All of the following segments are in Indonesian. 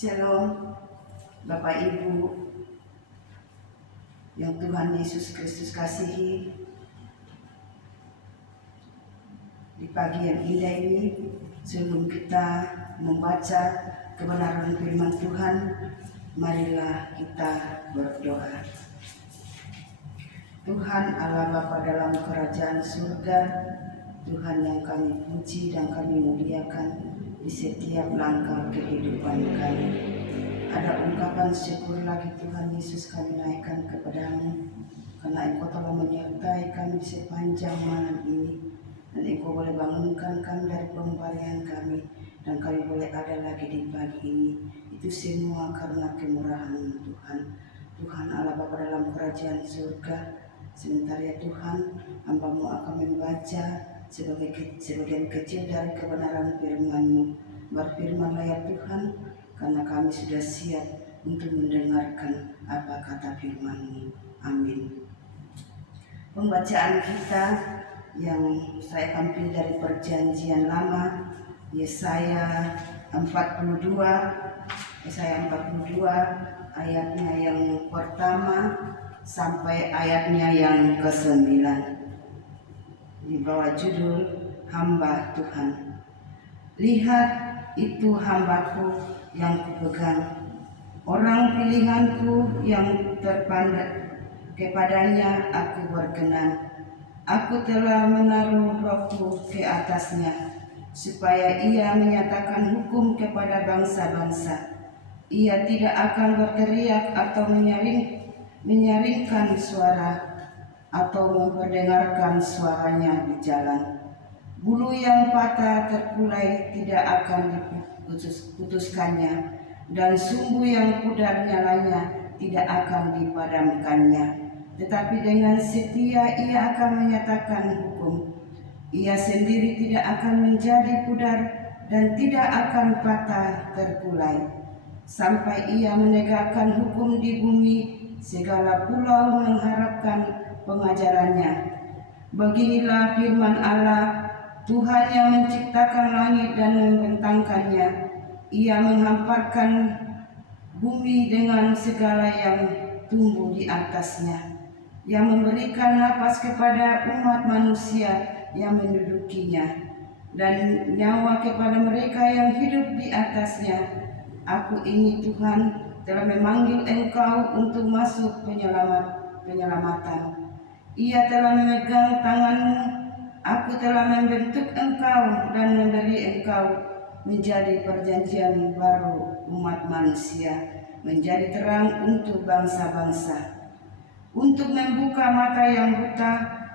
Shalom Bapak Ibu yang Tuhan Yesus Kristus kasihi. Di pagi yang indah ini, sebelum kita membaca kebenaran firman Tuhan, marilah kita berdoa. Tuhan Allah Bapa dalam kerajaan surga, Tuhan yang kami puji dan kami muliakan di setiap langkah kehidupan kami. Ada ungkapan syukur lagi Tuhan Yesus kami naikkan kepadamu, karena Engkau telah menyertai kami sepanjang malam ini, dan Engkau boleh bangunkan kami dari pembalian kami, dan kami boleh ada lagi di pagi ini. Itu semua karena kemurahan Tuhan. Tuhan Allah Bapa dalam kerajaan surga, sebentar ya Tuhan, hamba-Mu akan membaca sebagian kecil dari kebenaran firman-Mu. Berfirmanlah ya Tuhan, karena kami sudah siap untuk mendengarkan apa kata firman-Mu. Amin. Pembacaan kita yang saya ambil dari Perjanjian Lama, Yesaya 42 ayatnya yang pertama sampai ayatnya yang ke-9, di bawah judul Hamba Tuhan. Lihat, itu hambaku yang kupegang, orang pilihanku yang terpandang, kepadanya aku berkenan. Aku telah menaruh rohku ke atasnya, supaya ia menyatakan hukum kepada bangsa-bangsa. Ia tidak akan berteriak atau menyaringkan suara, atau memperdengarkan suaranya di jalan. Bulu yang patah terkulai tidak akan diputuskannya, dan sumbu yang pudar nyalanya tidak akan dipadamkannya. Tetapi dengan setia ia akan menyatakan hukum. Ia sendiri tidak akan menjadi pudar dan tidak akan patah terkulai, sampai ia menegakkan hukum di bumi. Segala pulau mengharapkan pengajarannya. Beginilah firman Allah, Tuhan yang menciptakan langit dan membentangkannya. Ia menghamparkan bumi dengan segala yang tumbuh di atasnya, yang memberikan napas kepada umat manusia yang mendudukinya, dan nyawa kepada mereka yang hidup di atasnya. Aku ini Tuhan telah memanggil engkau untuk masuk penyelamatan. Ia telah memegang tanganmu, aku telah membentuk engkau dan memberi engkau menjadi perjanjian baru umat manusia, menjadi terang untuk bangsa-bangsa, untuk membuka mata yang buta,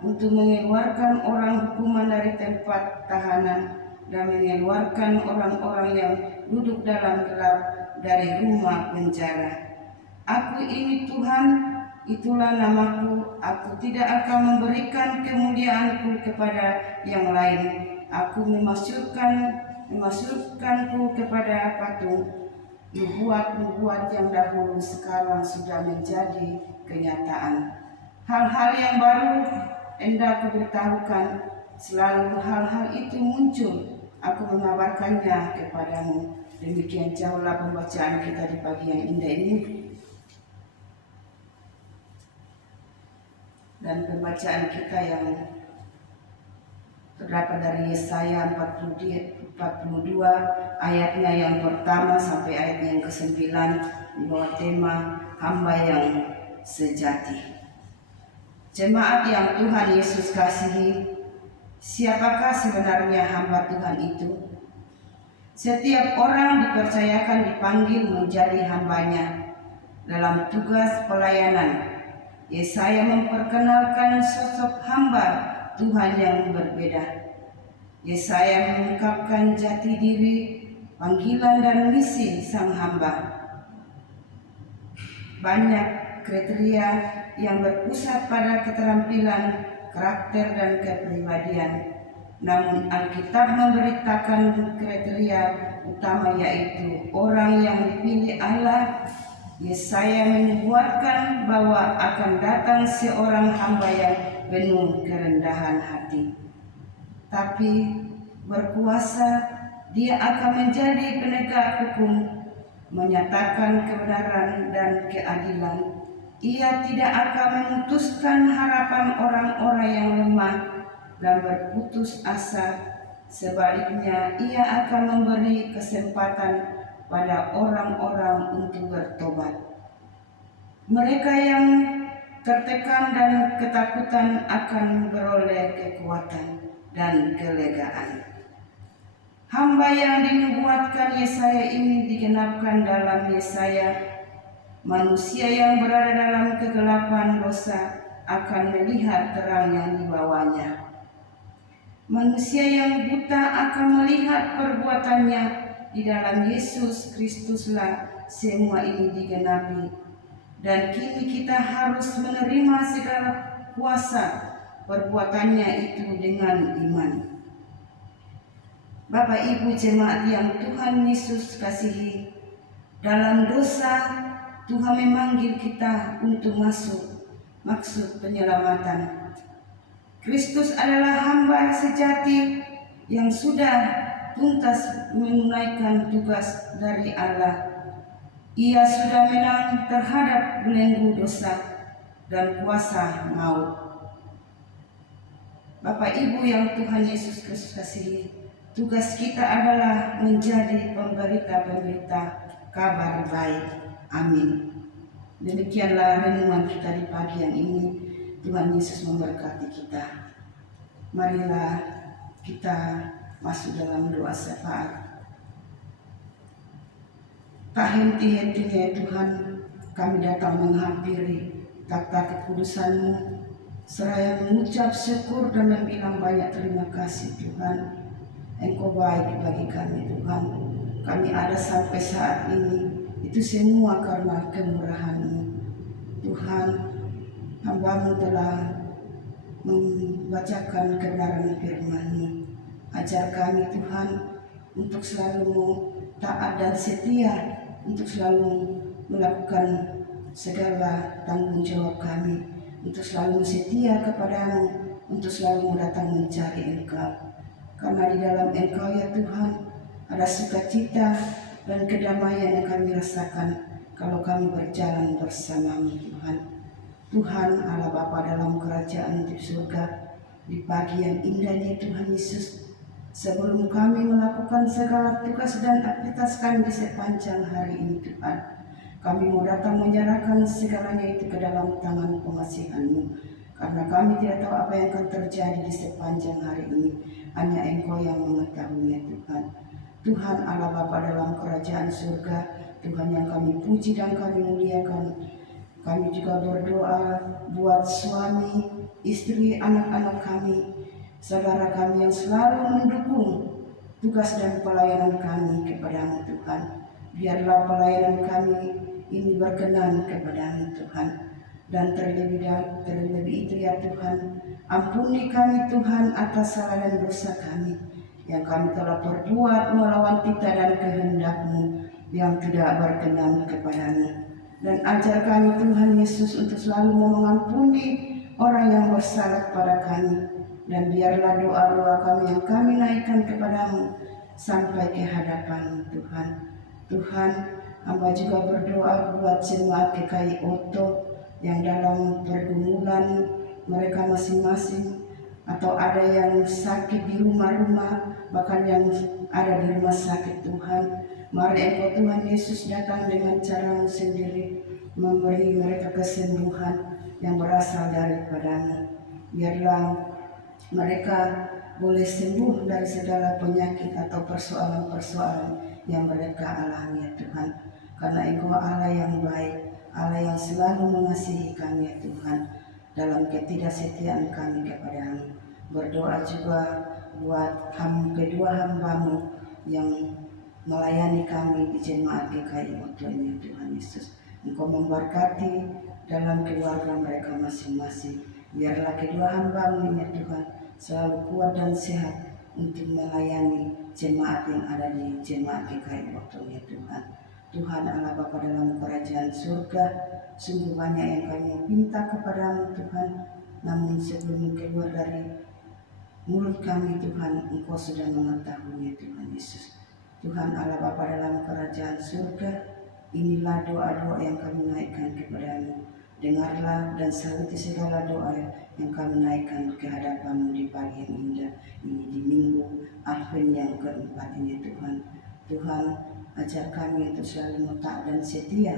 untuk mengeluarkan orang hukuman dari tempat tahanan, dan mengeluarkan orang-orang yang duduk dalam gelap dari rumah penjara. Aku ini Tuhan, itulah namaku. Aku tidak akan memberikan kemuliaanku kepada yang lain. Aku memasukkanku kepada patung. Nubuat-nubuat yang dahulu sekarang sudah menjadi kenyataan. Hal-hal yang baru hendak kuberitahukan, selalu hal-hal itu muncul, aku mengabarkannya kepadamu. Demikian jauhlah pembacaan kita di pagi yang indah ini. Dan pembacaan kita yang terdapat dari Yesaya 42 ayatnya yang pertama sampai ayat yang ke-9, di bawah tema hamba yang sejati. Jemaat yang Tuhan Yesus kasihi, siapakah sebenarnya hamba Tuhan itu? Setiap orang dipercayakan dipanggil menjadi hambanya dalam tugas pelayanan. Yesaya memperkenalkan sosok hamba Tuhan yang berbeda. Yesaya mengungkapkan jati diri, panggilan dan misi sang hamba. Banyak kriteria yang berpusat pada keterampilan, karakter dan kepribadian. Namun Alkitab memberitakan kriteria utama, yaitu orang yang dipilih Allah. Yesaya menubuatkan bahwa akan datang seorang hamba yang penuh kerendahan hati, tapi berkuasa. Dia akan menjadi penegak hukum. menyatakan kebenaran dan keadilan. Ia tidak akan memutuskan harapan orang-orang yang lemah dan berputus asa. Sebaliknya, ia akan memberi kesempatan pada orang-orang untuk bertobat. Mereka yang tertekan dan ketakutan akan beroleh kekuatan dan kelegaan. Hamba yang dinubuatkan Yesaya ini digenapkan dalam Yesaya. Manusia yang berada dalam kegelapan dosa akan melihat terang yang dibawanya. Manusia yang buta akan melihat perbuatannya. Di dalam Yesus Kristuslah semua ini digenapi. Dan kini kita harus menerima segala kuasa perbuatannya itu dengan iman. Bapak Ibu jemaat yang Tuhan Yesus kasihi, dalam dosa Tuhan memanggil kita untuk masuk maksud penyelamatan. Kristus adalah hamba sejati yang sudah tuntas menunaikan tugas dari Allah. Ia sudah menang terhadap belenggu dosa dan kuasa maut. Bapak Ibu yang Tuhan Yesus Kristus kasihi, tugas kita adalah menjadi pemberita-pemberita kabar baik. Amin. Demikianlah renungan kita di pagi yang ini. Tuhan Yesus memberkati kita. Marilah kita masuk dalam doa syafaat. Tak henti-hentinya Tuhan, kami datang menghampiri takhta kekudusan-Mu, seraya mengucap syukur dan membilang banyak terima kasih Tuhan. Engkau baik bagi kami Tuhan. Kami ada sampai saat ini, itu semua karena kemurahan-Mu. Tuhan, hamba-Mu telah membacakan kebenaran firman-Mu. Ajar kami Tuhan untuk selalu taat dan setia, untuk selalu melakukan segala tanggung jawab kami, untuk selalu setia kepada-Mu, untuk selalu datang mencari Engkau. Karena di dalam Engkau ya Tuhan ada sukacita dan kedamaian yang kami rasakan kalau kami berjalan bersama-Mu Tuhan. Tuhan Allah Bapa dalam kerajaan di surga, di pagi yang indah ini Tuhan Yesus, sebelum kami melakukan segala tugas dan aktivitas kami di sepanjang hari ini Tuhan, kami mau datang menyerahkan segalanya itu ke dalam tangan pengasihan-Mu. Karena kami tidak tahu apa yang akan terjadi di sepanjang hari ini, hanya Engkau yang mengetahuinya Tuhan. Tuhan Allah Bapa dalam kerajaan surga, Tuhan yang kami puji dan kami muliakan. Kami juga berdoa buat suami, istri, anak-anak kami, saudara kami yang selalu mendukung tugas dan pelayanan kami kepada-Mu Tuhan. Biarlah pelayanan kami ini berkenan kepada-Mu Tuhan. Dan terlebih itu ya Tuhan, ampuni kami Tuhan atas salah dan dosa kami yang kami telah perbuat melawan titah dan kehendak-Mu yang tidak berkenan kepada-Mu. Dan ajar kami Tuhan Yesus untuk selalu mengampuni orang yang bersalah kepada kami. Dan biarlah doa-doa kami yang kami naikkan kepada-Mu sampai ke hadapan Tuhan. Tuhan, hamba juga berdoa buat jemaat GKI Oto yang dalam pergumulan mereka masing-masing, atau ada yang sakit di rumah-rumah, bahkan yang ada di rumah sakit Tuhan. Mari Engkau Tuhan Yesus datang dengan cara-Mu sendiri, memberi mereka kesembuhan yang berasal daripada-Mu. Biarlah mereka boleh sembuh dari segala penyakit atau persoalan-persoalan yang mereka alami ya Tuhan. Karena Engkau Allah yang baik, Allah yang selalu mengasihi kami ya Tuhan, dalam ketidaksetiaan kami kepada-Mu. Berdoa juga buat kedua hamba-Mu yang melayani kami di jemaat GKI Oto ini Tuhan Yesus. Engkau memberkati dalam keluarga mereka masing-masing. Biarlah kedua hamba-Mu ya Tuhan selalu kuat dan sehat untuk melayani jemaat yang ada di jemaat GKI Oto ya Tuhan. Tuhan Allah Bapa dalam kerajaan surga, sungguh banyak yang kami minta kepada-Mu Tuhan, namun sebelum keluar dari mulut kami Tuhan, Engkau sudah mengetahuinya Tuhan Yesus. Tuhan Allah Bapa dalam kerajaan surga, Inilah doa-doa yang kami naikkan kepadamu. Dengarlah dan sahuti segala doa yang kami naikkan ke hadapanmu di pagi yang indah ini, di minggu Advent yang keempat ini Tuhan. Tuhan, ajar kami untuk selalu taat dan setia,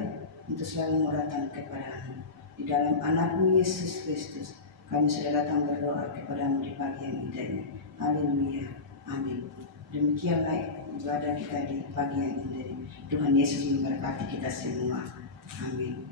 untuk selalu datang kepadamu. Di dalam anakmu Yesus Kristus, kami sudah datang berdoa kepadamu di pagi yang indah ini. Haleluya. Amin. Demikianlah ibadah kita di pagi yang indah ini. Tuhan Yesus memberkati kita semua. Amin.